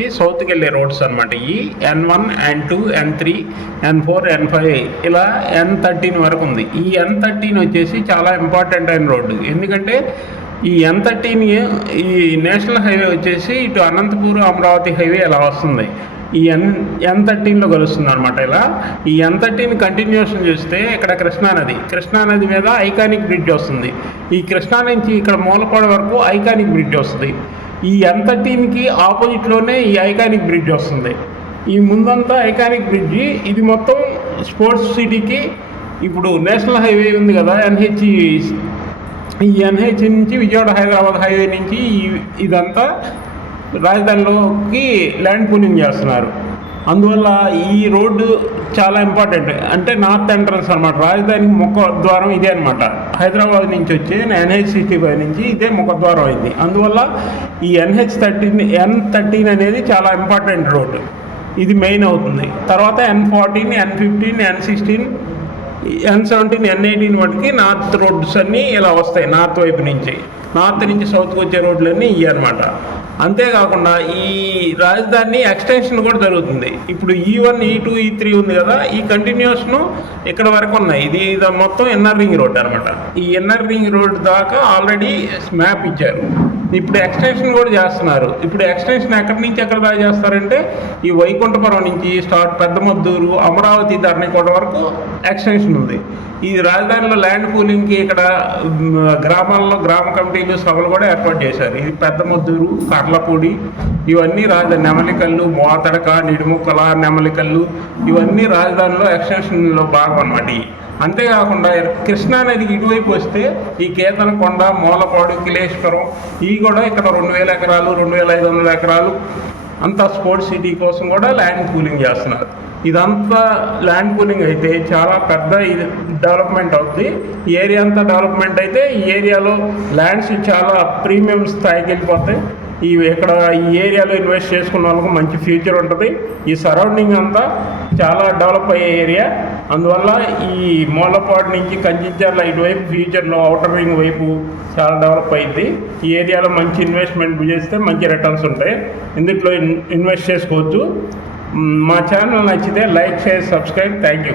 నుంచి సౌత్కి వెళ్ళే రోడ్స్ అనమాట. ఈ N1, N2, N3, N4, N5 ఇలా N13 వరకు ఉంది. ఈ N13 వచ్చేసి చాలా ఇంపార్టెంట్ అయిన రోడ్డు. ఎందుకంటే ఈ N13 ఈ నేషనల్ హైవే వచ్చేసి ఇటు అనంతపూర్ అమరావతి హైవే ఇలా వస్తుంది. ఈ N13లో కలుస్తుంది అనమాట. ఇలా ఈ N13 కంటిన్యూషన్ చూస్తే ఇక్కడ కృష్ణానది మీద ఐకానిక్ బ్రిడ్జ్ వస్తుంది. ఈ కృష్ణా నుంచి ఇక్కడ మూలపాడు వరకు ఐకానిక్ బ్రిడ్జ్ వస్తుంది. ఈ N13కి ఆపోజిట్లోనే ఈ ఐకానిక్ బ్రిడ్జ్ వస్తుంది. ఈ ముందంతా ఐకానిక్ బ్రిడ్జి. ఇది మొత్తం స్పోర్ట్స్ సిటీకి ఇప్పుడు నేషనల్ హైవే ఉంది కదా NH, ఈ NH నుంచి విజయవాడ హైదరాబాద్ హైవే నుంచి ఇదంతా రాజధానిలోకి ల్యాండ్ పూలింగ్ చేస్తున్నారు. అందువల్ల ఈ రోడ్డు చాలా ఇంపార్టెంట్. అంటే నార్త్ ఎంట్రన్స్ అనమాట. రాజధానికి ముఖద్వారం ఇదే అనమాట. హైదరాబాద్ నుంచి వచ్చే NH65 నుంచి ఇదే ముఖద్వారం అయింది. అందువల్ల ఈ N13 అనేది చాలా ఇంపార్టెంట్ రోడ్డు. ఇది మెయిన్ అవుతుంది. తర్వాత N14, N15, N16, N17, N18 వాటికి నార్త్ రోడ్స్ అన్నీ ఇలా వస్తాయి. నార్త్ వైపు నుంచి సౌత్కి వచ్చే రోడ్లన్నీ ఇవి అనమాట. అంతేకాకుండా ఈ రాజధాని ఎక్స్టెన్షన్ కూడా జరుగుతుంది. ఇప్పుడు E1, E2, E3 ఉంది కదా, ఈ కంటిన్యూషను ఇక్కడ వరకు ఉన్నాయి. ఇది మొత్తం ఇన్నర్ రింగ్ రోడ్ అనమాట. ఈ ఇన్నర్ రింగ్ రోడ్ దాకా ఆల్రెడీ మ్యాప్ ఇచ్చారు. ఇప్పుడు ఎక్స్టెన్షన్ కూడా చేస్తున్నారు. ఇప్పుడు ఎక్స్టెన్షన్ ఎక్కడి నుంచి ఎక్కడ దాకా చేస్తారంటే ఈ వైకుంఠపురం నుంచి స్టార్ట్ పెద్దమద్దూరు, అమరావతి, ధరణికోట వరకు ఎక్స్టెన్షన్ ఉంది. ఈ రాజధానిలో ల్యాండ్ పూలింగ్కి ఇక్కడ గ్రామాల్లో గ్రామ కమిటీలు సభలు కూడా ఏర్పాటు చేశారు. ఇది పెద్దమద్దూరు, కర్లపూడి, ఇవన్నీ రాజధాని, నెమలికల్లు, మోతడక, నిడుముక్కల, నెమలికల్లు ఇవన్నీ రాజధానిలో ఎక్స్టెన్షన్లో భాగం అన్నమాట. అంతేకాకుండా కృష్ణానదికి ఇటువైపు వస్తే ఈ కేతనకొండ, మూలపాడు, కిలేశ్వరం ఇవి కూడా ఇక్కడ 2000 ఎకరాలు, 2500 ఎకరాలు అంతా స్పోర్ట్స్ సిటీ కోసం కూడా ల్యాండ్ పూలింగ్ చేస్తున్నారు. ఇదంతా ల్యాండ్ పూలింగ్ అయితే చాలా పెద్ద డెవలప్మెంట్ అవుతుంది. ఈ ఏరియా అంతా డెవలప్మెంట్ అయితే ఈ ఏరియాలో ల్యాండ్స్ చాలా ప్రీమియం స్థాయికి వెళ్ళిపోతాయి. ఈ ఏరియాలో ఇన్వెస్ట్ చేసుకున్న వాళ్ళకు మంచి ఫ్యూచర్ ఉంటుంది. ఈ సరౌండింగ్ అంతా చాలా డెవలప్ అయ్యే ఏరియా. అందువల్ల ఈ మూలపాడు నుంచి కంచిచర్ల ఇటువైపు ఫ్యూచర్లో ఔటర్ రింగ్ వైపు చాలా డెవలప్ అయింది. ఈ ఏరియాలో మంచి ఇన్వెస్ట్మెంట్ చేస్తే మంచి రిటర్న్స్ ఉంటాయి. ఇందులో ఇన్వెస్ట్ చేసుకోవచ్చు. మా ఛానల్ నచ్చితే like, share, subscribe. Thank you.